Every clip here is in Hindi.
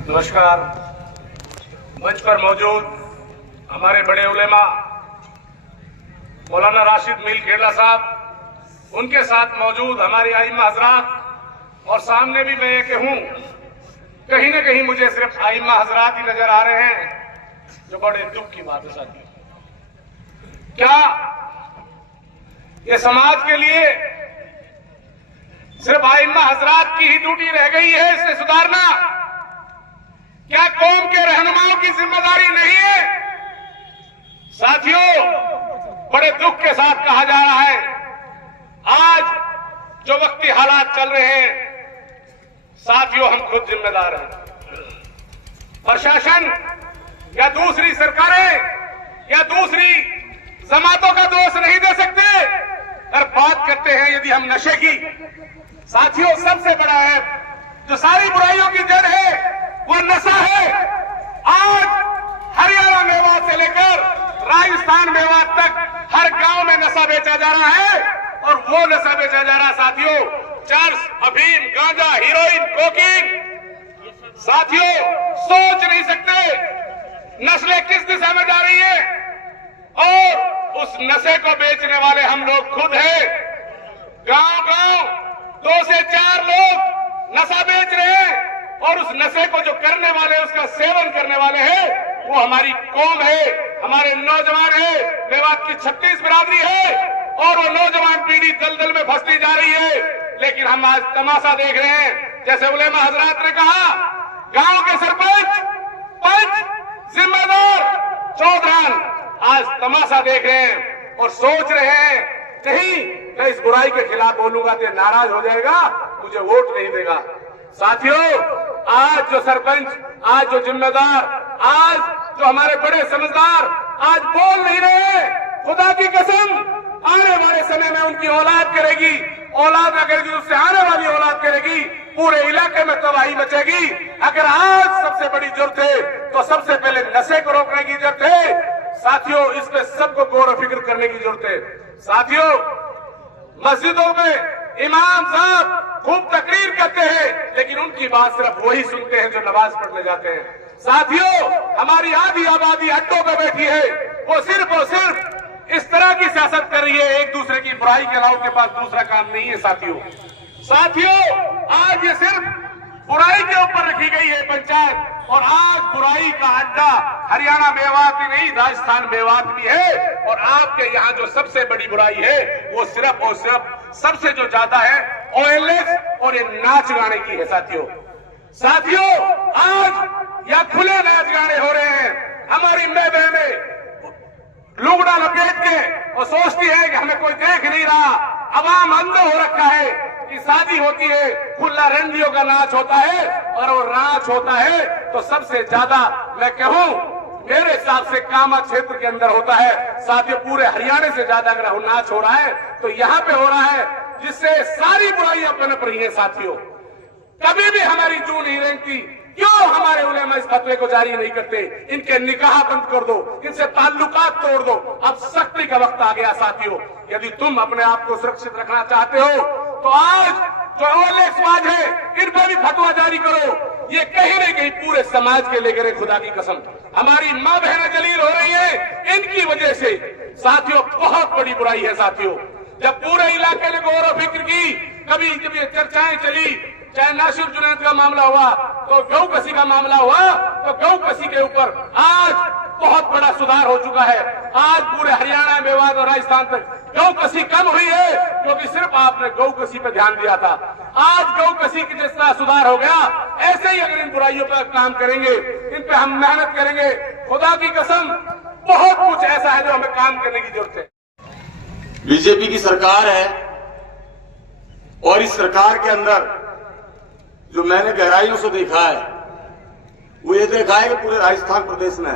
नमस्कार। मंच पर मौजूद हमारे बड़े उलेमा मौलाना राशिद मील खेड़ा साहब, उनके साथ मौजूद हमारे आइम्मा हजरात और सामने भी मैं ये कहूं, कहीं न कहीं मुझे सिर्फ आइम्मा हजरात ही नजर आ रहे हैं, जो बड़े दुख की बात है साथियों। क्या ये समाज के लिए सिर्फ आइम्मा हजरात की ही ड्यूटी रह गई है इसे सुधारना? क्या कौम के रहनुमाओं की जिम्मेदारी नहीं है? साथियों, बड़े दुख के साथ कहा जा रहा है, आज जो वक्ती हालात चल रहे हैं, साथियों हम खुद जिम्मेदार हैं। प्रशासन या दूसरी सरकारें या दूसरी जमातों का दोष नहीं दे सकते। और बात करते हैं यदि हम नशे की, साथियों सबसे बड़ा है जो सारी बुराइयों की जड़ है वो नशा है। आज हरियाणा मेवात से लेकर राजस्थान मेवात तक हर गांव में नशा बेचा जा रहा है, और वो नशा बेचा जा रहा है साथियों, चर्स, अफीम, गांजा, हीरोइन, कोकीन। साथियों सोच नहीं सकते नस्लें किस दिशा में जा रही है, और उस नशे को बेचने वाले हम लोग खुद हैं। गांव-गांव 2 से 4 लोग नशा बेच रहे हैं, और उस नशे को जो करने वाले, उसका सेवन करने वाले हैं, वो हमारी कौम है, हमारे नौजवान है। मेवात की 36 बिरादरी है, और वो नौजवान पीढ़ी दलदल में फंसती जा रही है। लेकिन हम आज तमाशा देख रहे हैं, जैसे उलेमा हजरात ने कहा, गांव के सरपंच, पंच, जिम्मेदार, चौधरान आज तमाशा देख रहे हैं और सोच रहे हैं कहीं मैं इस बुराई के खिलाफ बोलूंगा तो नाराज हो जाएगा, मुझे वोट नहीं देगा। साथियों, आज जो सरपंच, आज जो जिम्मेदार, आज जो हमारे बड़े समझदार आज बोल नहीं रहे, खुदा की कसम आने वाले समय में उनकी औलाद करेगी, औलाद ना करेगी, उससे आने वाली औलाद करेगी, पूरे इलाके में तबाही मचेगी। अगर आज सबसे बड़ी जरूरत है तो सबसे पहले नशे को रोकने की जरूरत है। साथियों, इस पे सबको गौर फिक्र करने की जरूरत है। साथियों, मस्जिदों में इमाम साहब खूब तकरीर करते हैं, लेकिन उनकी बात सिर्फ वही सुनते हैं जो नमाज पढ़ने जाते हैं। साथियों, हमारी आधी आबादी अड्डों पे बैठी है, वो सिर्फ और सिर्फ इस तरह की सियासत कर रही है, एक दूसरे की बुराई के अलावा के पास दूसरा काम नहीं है। साथियों, आज ये सिर्फ बुराई के ऊपर रखी गई है पंचायत, और आज बुराई का अड्डा हरियाणा मेवात ही नहीं, राजस्थान मेवात भी है। और आपके यहाँ जो सबसे बड़ी बुराई है वो सिर्फ और सिर्फ सबसे जो ज्यादा है OLS और ये नाच गाने की है। साथियों, आज या खुले नाच गाने हो रहे हैं, हमारी माँ बहनें लुगड़ा लपेट के और सोचती है कि हमें कोई देख नहीं रहा, अवाम अंधा हो रखा है कि शादी होती है, खुला रंडियों का नाच होता है, और वो नाच होता है तो सबसे ज्यादा मैं कहूं मेरे हिसाब से कामा क्षेत्र के अंदर होता है। साथियों, पूरे हरियाणा से ज्यादा अगर नाच हो रहा है तो यहाँ पे हो रहा है, जिससे सारी बुराइयां पनप रही है। साथियों, कभी भी हमारी जू नहीं रेंगती, क्यों हमारे उलेमा इस फतवे को जारी नहीं करते? इनके निकाह बंद कर दो, इनसे ताल्लुकात तोड़ दो। अब सख्ती का वक्त आ गया। साथियों, यदि तुम अपने आप को सुरक्षित रखना चाहते हो तो आज जो OLX है, इन पर भी फतवा जारी करो। ये कहीं न कहीं पूरे समाज के लिए करे, खुदा की कसम हमारी माँ बहनें जलील हो रही है इनकी वजह से। साथियों, बहुत बड़ी बुराई है। साथियों, जब पूरे इलाके ने गौर फिक्र की, कभी कभी चर्चाएं चली, चाहे नासिर जुनैद का मामला हुआ तो गौ कसी का मामला हुआ, तो गौ कसी के ऊपर आज बहुत बड़ा सुधार हो चुका है। आज पूरे हरियाणा, मेवात और राजस्थान तक गौ कसी कम हुई है, क्योंकि सिर्फ आपने गौ कसी पे ध्यान दिया था। आज गौ कसी की जिस तरह सुधार हो गया, ऐसे ही अगर इन बुराइयों पर काम करेंगे, इन पे हम मेहनत करेंगे, खुदा की कसम बहुत कुछ ऐसा है जो हमें काम करने की जरूरत है। बीजेपी की सरकार है, और इस सरकार के अंदर जो मैंने गहराइयों से देखा है वो ये देखा है कि पूरे राजस्थान प्रदेश में,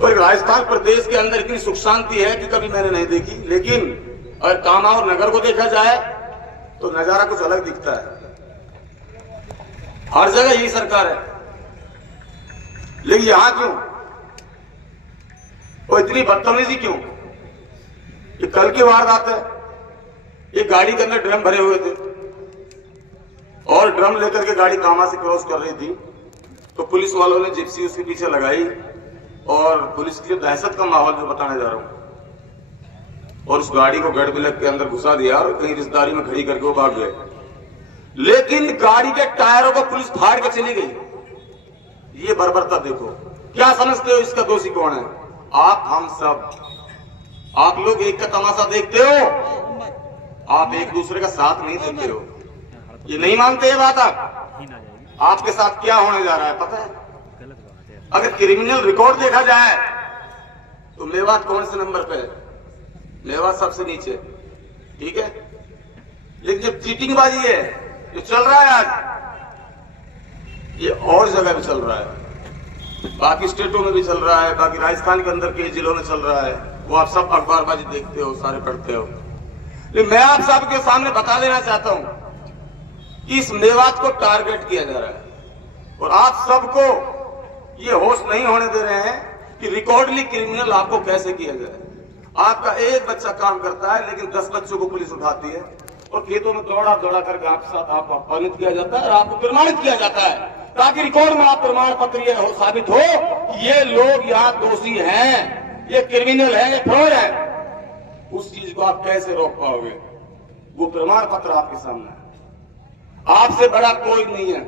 और राजस्थान प्रदेश के अंदर इतनी सुख शांति है कि कभी मैंने नहीं देखी। लेकिन अगर कान्हा और नगर को देखा जाए तो नजारा कुछ अलग दिखता है। हर जगह यही सरकार है, लेकिन यहां क्यों? और इतनी बदतमीजी क्यों? ये कल की वारदात है, ये गाड़ी के अंदर ड्रम भरे हुए थे और ड्रम लेकर के गाड़ी कामा से क्रॉस कर रही थी, तो पुलिस वालों ने जिप्सी उसके पीछे लगाई और पुलिस के लिए दहशत का माहौल जो बताने जा रहा हूं, और उस गाड़ी को गढ़ बिलक के अंदर घुसा दिया और कहीं रिश्तेदारी में खड़ी करके वो भाग गए। लेकिन गाड़ी के टायरों को पुलिस फाड़ के चली गई। ये बर्बरता देखो। क्या समझते हो इसका दोषी कौन है? आप, हम सब। आप लोग एक का तमाशा देखते हो, आप एक दूसरे का साथ नहीं देते हो। ये नहीं मानते ये बात आपके साथ क्या होने जा रहा है पता है? अगर क्रिमिनल रिकॉर्ड देखा जाए तो मेवात कौन से नंबर पे है? मेवात सबसे नीचे, ठीक है। लेकिन जब चीटिंगबाजी है जो चल रहा है आज, ये और जगह भी चल रहा है, बाकी स्टेटों में भी चल रहा है, बाकी राजस्थान के अंदर कई जिलों में चल रहा है। वो आप सब अखबारबाजी देखते हो, सारे पढ़ते हो। लेकिन मैं आप सबके सामने बता देना चाहता हूं कि इस मेवात को टारगेट किया जा रहा है और आप सबको ये होश नहीं होने दे रहे हैं कि रिकॉर्डली क्रिमिनल आपको कैसे किया जाए। आपका एक बच्चा काम करता है लेकिन 10 बच्चों को पुलिस उठाती है और खेतों में दौड़ा दौड़ा करके आपके साथ आपको अपमानित किया जाता है और आपको प्रमाणित किया जाता है, ताकि रिकॉर्ड में आप प्रमाण पत्र ये हो साबित हो कि ये लोग यहाँ दोषी हैं, ये क्रिमिनल है, ये फ्रॉड है। उस चीज को आप कैसे रोक पाओगे? वो प्रमाण पत्र आपके सामने है। आपसे बड़ा कोई नहीं है।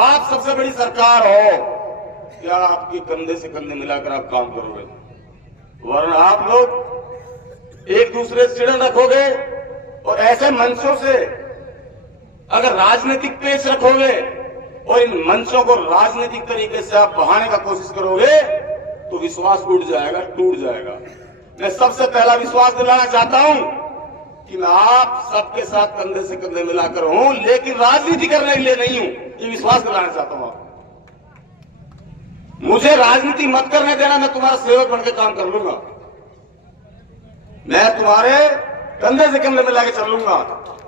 आप सबसे बड़ी सरकार हो, क्या आपके कंधे से कंधे मिलाकर आप काम करोगे? वरना आप लोग एक दूसरे से चिड़न रखोगे और ऐसे मंचों से अगर राजनीतिक पेश रखोगे और इन मंचों को राजनीतिक तरीके से आप बहाने का कोशिश करोगे तो विश्वास उठ जाएगा, टूट जाएगा। मैं सबसे पहला विश्वास दिलाना चाहता हूं कि मैं आप सबके साथ कंधे से कंधे मिलाकर हूं, लेकिन राजनीति करने के लिए नहीं हूं। ये विश्वास दिलाना चाहता हूं। मुझे राजनीति मत करने देना, मैं तुम्हारा सेवक बनकर काम कर लूंगा, मैं तुम्हारे कंधे से कंधे मिला के चल लूंगा।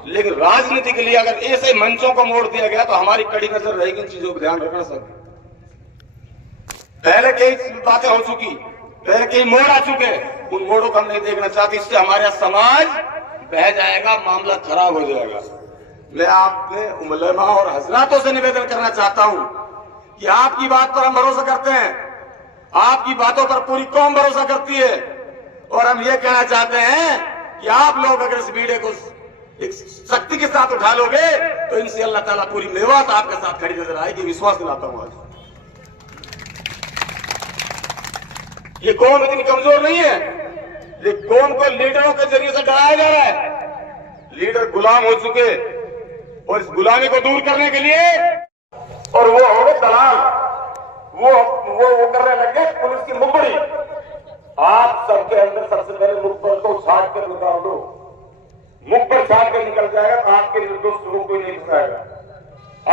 लेकिन राजनीति के लिए अगर ऐसे मंचों को मोड़ दिया गया तो हमारी कड़ी नजर रहेगी। इन चीजों को ध्यान रखना सब। पहले कई बातें हो चुकी, पहले कई मोड़ आ चुके, उन मोड़ों को हम नहीं देखना चाहते। इससे हमारा समाज बह जाएगा, मामला खराब हो जाएगा। मैं आपने उलमा और हजरातों से निवेदन करना चाहता हूं कि आपकी बात पर हम भरोसा करते हैं, आपकी बातों पर पूरी कौम भरोसा करती है, और हम ये कहना चाहते हैं कि आप लोग अगर इस वीडियो को एक शक्ति के साथ उठा लोगे तो इनसे अल्लाह ताला पूरी मेवात आपके साथ खड़ी नजर आएगी। विश्वास दिलाता हूं। आज ये कौम इतनी कमजोर नहीं है। ये कौम को लीडरों के जरिए से डराया जा रहा है। लीडर गुलाम हो चुके और इस गुलामी को दूर करने के लिए, और वो हो गए दलाल, वो करने लगे पुलिस की मुखबरी। आप सबके अंदर सबसे पहले मुखबर को छाट कर निकाल दो। मुखबर छाट कर निकल जाएगा तो आपके निर्दोष लोगों को नहीं घुसाएगा।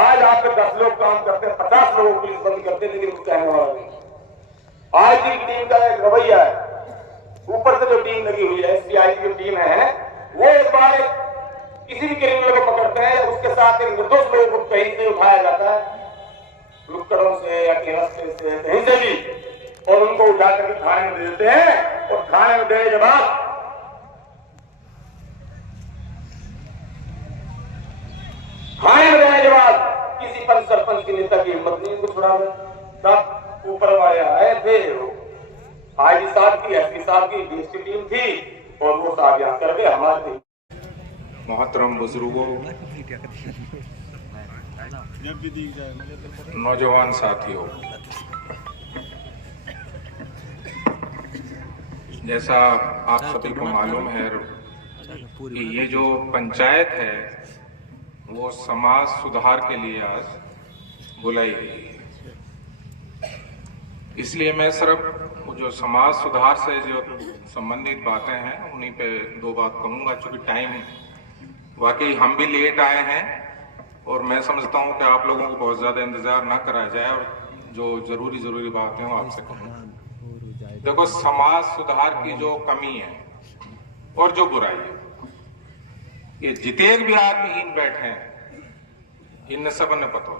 आज आप पे 10 लोग काम करते हैं, 50 लोगों पुलिस बंद करते हैं, लेकिन कुछ कहने वाला नहीं। आज की टीम का एक रवैया है, ऊपर से जो टीम लगी हुई है, एसपीआई की जो टीम है, वो एक बार किसी भी क्रिमिनल को पकड़ते हैं, उसके साथ एक निर्दोष लोगों को कहीं से उठाया जाता है, लुक्कड़ों से या रास्ते से कहीं से भी, और उनको उठा करके थाने में दे देते हैं। और थाने में देने के बाद किसी पंच सरपंच के नेता की हिम्मत नहीं कुछ छुड़ाने। तब ऊपर वाले आए थे, आईजी साहब की, एसपी साहब की, डीएसपी टीम थी, और वो साहब यहाँ कर गए हमारे। मोहतरम बुजुर्गों, नौजवान साथियों, जैसा आप सभी को मालूम है कि ये जो पंचायत है वो समाज सुधार के लिए आज बुलाई गई है। इसलिए मैं सिर्फ जो समाज सुधार से जो संबंधित बातें हैं उन्हीं पे 2 बात कहूँगा, चूँकि टाइम वाकई हम भी लेट आए हैं और मैं समझता हूँ कि आप लोगों को बहुत ज़्यादा इंतज़ार ना कराया जाए और जो जरूरी बातें हो आपसे कहूँ। देखो, समाज सुधार की जो कमी है और जो बुराई है, ये जितने भी आदमी इन बैठे हैं, इनने सब ने पता हो,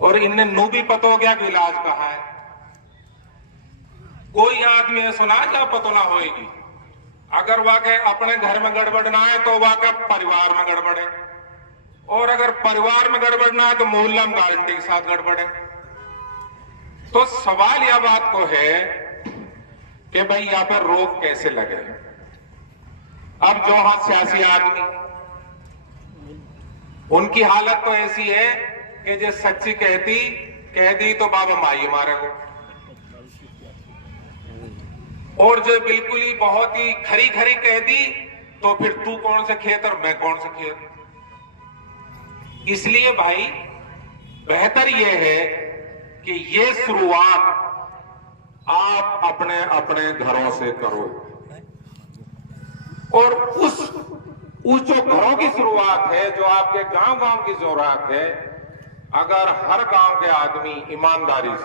और इनने नू भी पता हो गया कि इलाज कहाँ है। कोई आदमी ने सुना क्या पता ना होएगी। अगर वाकई अपने घर में गड़बड़ ना है तो वाकई परिवार में गड़बड़ है, और अगर परिवार में गड़बड़ ना है तो मोहल्ला में गारंटी के साथ गड़बड़ है। तो सवाल यह बात को है कि भाई यहां पर रोक कैसे लगे। अब जो हाथ सियासी आदमी, उनकी हालत तो ऐसी है कि जो सच्ची कह दी तो बाबा माई मारेगा, और जो बिल्कुल ही बहुत ही खरी खरी कह दी तो फिर तू कौन से खेत और मैं कौन से खेत। इसलिए भाई बेहतर यह है कि ये शुरुआत आप अपने अपने घरों से करो, और उस जो घरों की शुरुआत है, जो आपके गांव गांव की जरूरत है, अगर हर गांव के आदमी ईमानदारी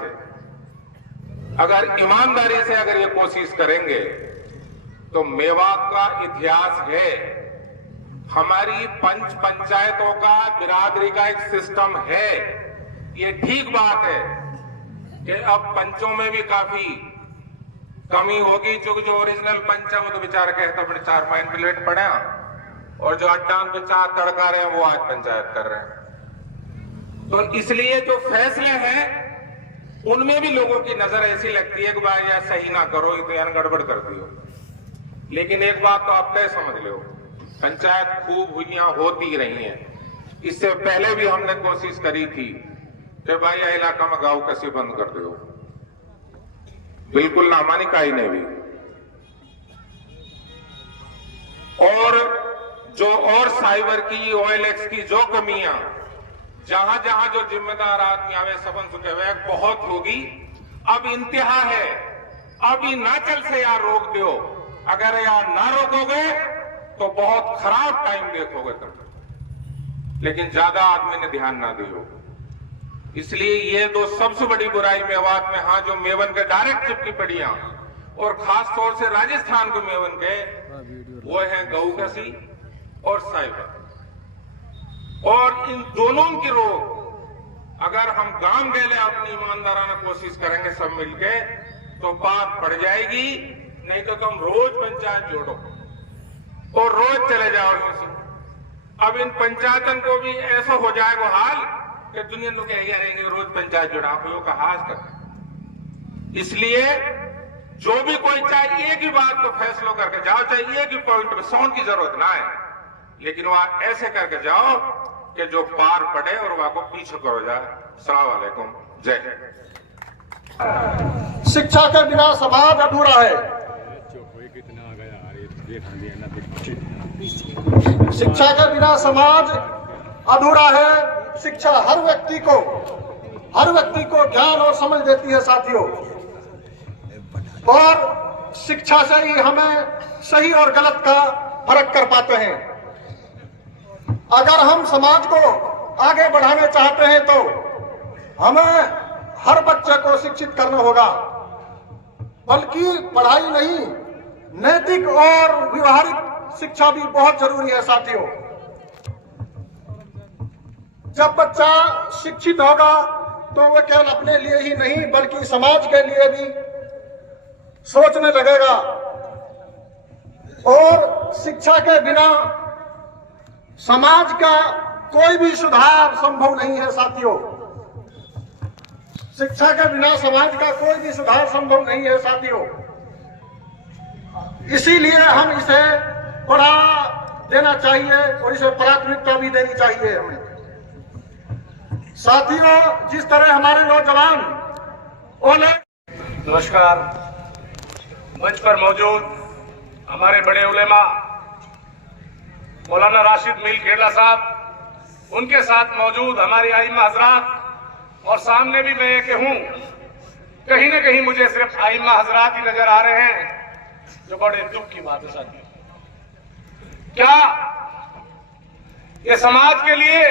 से अगर ये कोशिश करेंगे तो मेवात का इतिहास है, हमारी पंचायतों का, बिरादरी का एक सिस्टम है। ये ठीक बात है कि अब पंचों में भी काफी कमी होगी, क्योंकि जो ओरिजिनल पंच है वो तो बेचारे कहते अपने 4-5 प्लेट पड़े, और जो अट्टान पे 4 तड़का रहे हैं वो आज पंचायत कर रहे हैं। तो इसलिए जो फैसले हैं उनमें भी लोगों की नजर ऐसी लगती है कि भाई यार सही ना करो, ये तो यार गड़बड़ कर दियो। लेकिन एक बात तो आप तय समझ लो, पंचायत खूब हुइयां होती रही हैं। इससे पहले भी हमने कोशिश करी थी कि भाई यह इलाका में गांव कैसे बंद कर दो, बिल्कुल ना मानी काई ने भी। और जो और साइबर की, OLX की जो कमियां, जहां जहां जो जिम्मेदार आदमी आवे सबन सुखे हुए बहुत होगी। अब इंतहा है, अब हिमाचल से यार रोक दो, अगर यार ना रोकोगे तो बहुत खराब टाइम देखोगे तुम, लेकिन ज्यादा आदमी ने ध्यान ना दियो। इसलिए ये दो सबसे बड़ी बुराई मेवात में, हाँ, जो मेवन के डायरेक्ट चिपकी पड़ियां, और खास तौर से राजस्थान के मेवन के, वो है गऊ कसी और साइबर। और इन दोनों की रोक अगर हम गांव गए अपनी ईमानदाराना कोशिश करेंगे सब मिलके तो पार पड़ जाएगी। नहीं तो तुम रोज पंचायत जोड़ो और रोज चले जाओ। अब इन पंचायतन को भी ऐसा हो जाएगा हाल कि दुनिया लोग यही रहेंगे रोज पंचायत जोड़ाओ का हाथ कर। इसलिए जो भी कोई चाहे एक ही बात तो फैसला करके जाओ, चाहे एक ही पॉइंट में साउंड की जरूरत ना है, लेकिन वहां ऐसे करके जाओ कि जो पार पड़े और वहां को पीछे करो जाए। अस्सलाम वालेकुम, जय हिंद। शिक्षा के बिना समाज अधूरा है। शिक्षा के बिना समाज अधूरा है। शिक्षा हर व्यक्ति को ज्ञान और समझ देती है साथियों, और शिक्षा से ही हमें सही और गलत का फर्क कर पाते हैं। अगर हम समाज को आगे बढ़ाना चाहते हैं तो हमें हर बच्चे को शिक्षित करना होगा, बल्कि पढ़ाई नहीं, नैतिक और व्यवहारिक शिक्षा भी बहुत जरूरी है साथियों। जब बच्चा शिक्षित होगा तो वह केवल अपने लिए ही नहीं बल्कि समाज के लिए भी सोचने लगेगा, और शिक्षा के बिना समाज का कोई भी सुधार संभव नहीं है साथियों। शिक्षा के बिना समाज का कोई भी सुधार संभव नहीं है साथियों। इसीलिए हम इसे बढ़ावा देना चाहिए और इसे प्राथमिकता भी देनी चाहिए हमें। साथियों, जिस तरह हमारे नौजवान नमस्कार, मंच पर मौजूद हमारे बड़े उलेमा मौलाना राशिद मील खेड़ा साहब, उनके साथ मौजूद हमारी आइम्मा हजरात, और सामने भी मैं ये कहूं, कहीं ना कहीं मुझे सिर्फ आइम्मा हजरात ही नजर आ रहे हैं, जो बड़े दुख की बात है साथियों। क्या ये समाज के लिए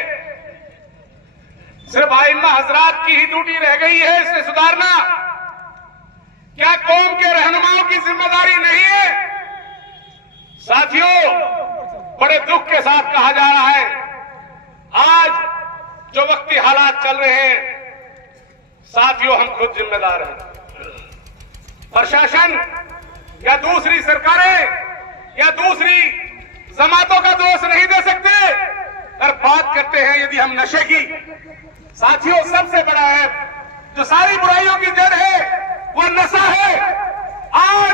सिर्फ आइम्मा हजरात की ही ड्यूटी रह गई है इसे सुधारना? क्या कौम के रहनुमाओं की जिम्मेदारी नहीं है? साथियों, बड़े दुख के साथ कहा जा रहा है, आज जो वक्ती हालात चल रहे हैं, साथियों हम खुद जिम्मेदार हैं। प्रशासन या दूसरी सरकारें या दूसरी जमातों का दोष नहीं दे सकते। और बात करते हैं यदि हम नशे की, साथियों सबसे बड़ा है जो सारी बुराइयों की जड़ है वो नशा है। आज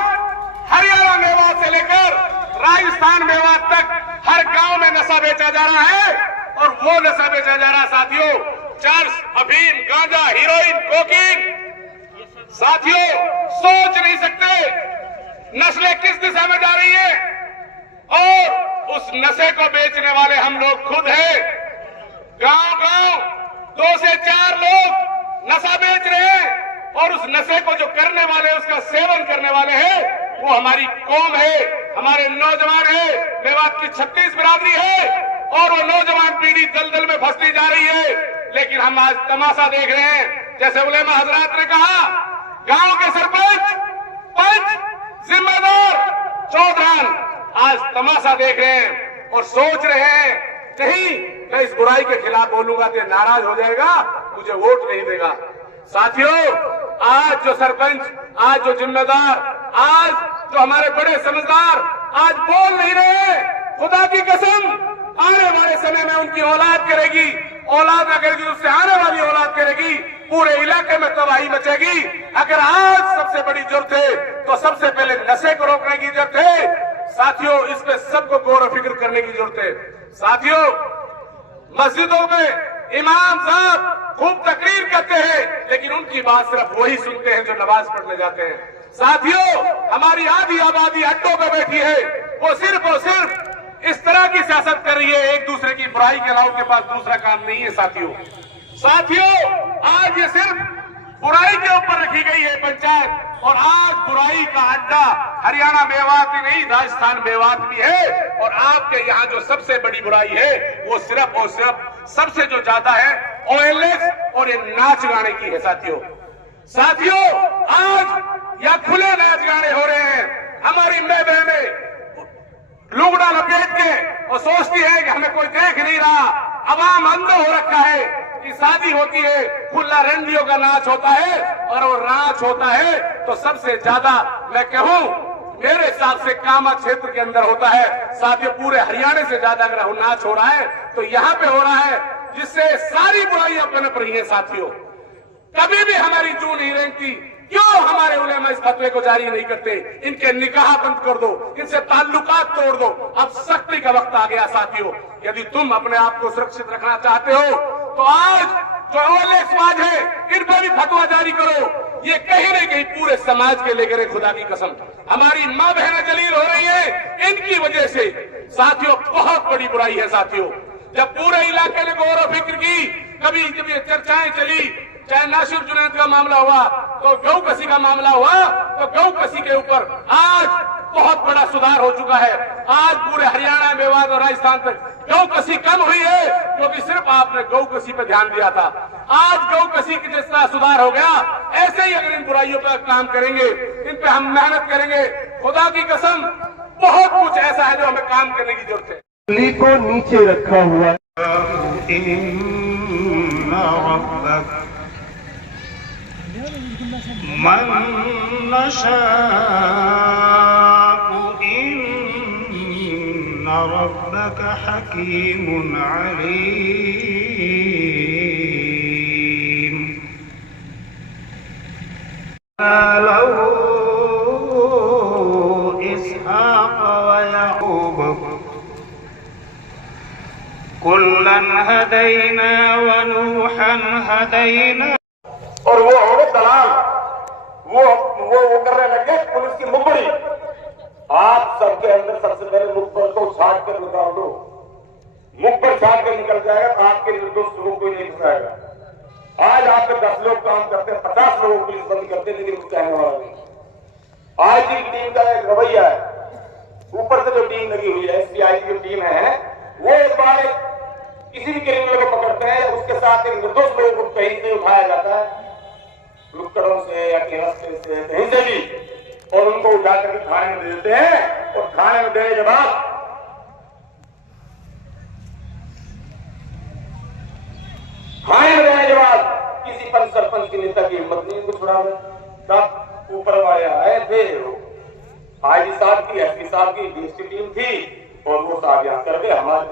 हरियाणा मेवात से लेकर राजस्थान मेवात तक हर गांव में नशा बेचा जा रहा है, और वो नशा बेचा जा रहा है साथियों चर्स, अफीम, गांजा, हीरोइन, कोकीन। साथियों सोच नहीं सकते नस्लें किस दिशा में जा रही है, और उस नशे को बेचने वाले हम लोग खुद हैं। गांव-गांव 2 से 4 लोग नशा बेच रहे हैं, और उस नशे को जो करने वाले, उसका सेवन करने वाले हैं, वो हमारी कौम है, हमारे नौजवान है, मेवात की 36 बिरादरी है, और वो नौजवान पीढ़ी दलदल में फंसती जा रही है। लेकिन हम आज तमाशा देख रहे हैं, जैसे उलेमा हजरात ने कहा, गांव के सरपंच, पंच, जिम्मेदार, चौधरान आज तमाशा देख रहे हैं और सोच रहे हैं कहीं मैं इस बुराई के खिलाफ बोलूंगा तो नाराज हो जाएगा, मुझे वोट नहीं देगा। साथियों आज जो सरपंच, आज जो जिम्मेदार, आज जो हमारे बड़े समझदार आज बोल नहीं रहे, खुदा की कसम आने वाले समय में उनकी औलाद करेगी, औलाद न करेगी उससे आने वाली औलाद करेगी, पूरे इलाके में तबाही मचेगी। अगर आज सबसे बड़ी जरूरत है तो सबसे पहले नशे को रोकने की जरूरत है। साथियों इस पे सबको गौर और फिक्र करने की जरूरत है। साथियों मस्जिदों में इमाम साहब खूब तकरीर करते हैं, लेकिन उनकी बात सिर्फ वही सुनते हैं जो नमाज पढ़ने जाते हैं। साथियों हमारी आधी आबादी अड्डों पे बैठी है, वो सिर्फ और सिर्फ इस तरह की सियासत कर रही है, एक दूसरे की बुराई के अलावा के पास दूसरा काम नहीं है। साथियों आज ये सिर्फ बुराई के ऊपर रखी गई है पंचायत, और आज बुराई का अड्डा हरियाणा मेवात ही नहीं राजस्थान मेवात भी है। और आपके यहाँ जो सबसे बड़ी बुराई है वो सिर्फ और सिर्फ सबसे जो ज्यादा है OLX और ये नाच गाने की है। साथियों आज या खुले नाच गाने हो रहे हैं, हमारी माँ बहनें लुगड़ा लपेट के और सोचती है कि हमें कोई देख नहीं रहा, अवाम अंधा हो रखा है कि शादी होती है खुला रंडियों का नाच होता है, और वो नाच होता है तो सबसे ज्यादा मैं कहूं मेरे हिसाब से कामा क्षेत्र के अंदर होता है। साथियों पूरे हरियाणा से ज्यादा अगर नाच हो रहा है तो यहाँ पे हो रहा है, जिससे सारी बुराइयां पनप रही है। साथियों कभी भी हमारी जू नहीं रेंगती, क्यों हमारे उलेमा इस फतवे को जारी नहीं करते? इनके निकाह बंद कर दो, इनसे ताल्लुकात तोड़ दो। अब सख्ती का वक्त आ गया। साथियों यदि तुम अपने आप को सुरक्षित रखना चाहते हो तो आज जो OLX है इन पर भी फतवा जारी करो। ये कहीं न कहीं पूरे समाज के लेकर खुदा की कसम हमारी माँ बहनें जलील हो रही है इनकी वजह से। साथियों बहुत बड़ी बुराई है। साथियों जब पूरे इलाके ने गौर और फिक्र की, कभी जब ये चर्चाएं चली, चाहे नासिर जुनैद का मामला हुआ तो गौ कसी का मामला हुआ, तो गौ कसी के ऊपर आज बहुत बड़ा सुधार हो चुका है। आज पूरे हरियाणा मेवात और राजस्थान तक गौ कसी कम हुई है, क्योंकि सिर्फ आपने गौ कसी पे ध्यान दिया था। आज गौ कसी की जिस तरह सुधार हो गया, ऐसे ही अगर इन बुराइयों पर काम करेंगे, इन पे हम मेहनत करेंगे, खुदा की कसम बहुत कुछ ऐसा है जो हमें काम करने की जरूरत है। उंगली को नीचे रखा हुआ मन नशाउ इन्ना रब्बक हकीमुन अलीम। लहू इसहाक़ व याक़ूब कुल्लन हदैना व नूहन हदैना। और वो होंगे दलाल, वो करने लगे पुलिस की मुखबरी। आप सबके अंदर सबसे पहले मुखबर को छाट कर निकाल दो, मुखबर छाट कर निकल जाएगा तो आपके निर्दोष लोगों को नहीं फंसाएगा। आज आप पे 10 लोग काम करते हैं, 50 लोगों पुलिस बंद करते हैं, लेकिन कुछ कहने वाला नहीं। आज की टीम का एक रवैया है, ऊपर से जो टीम लगी हुई है SBI की जो टीम है, वो एक बार किसी भी क्रिमिनल को पकड़ते हैं, उसके साथ एक निर्दोष लोगों को कहीं से उठाया जाता है, लुक्कड़ों से या रास्ते से कहीं से भी, और उनको उठा करके थाने में दे देते हैं। और थाने में देने के बाद किसी पंच सरपंच के नेता की हिम्मत नहीं कुछ छुड़ाने। तब ऊपर वाले आए थे, IG साहब की, SP साहब की DST टीम थी, और वो साहब यहाँ कर गए हमारे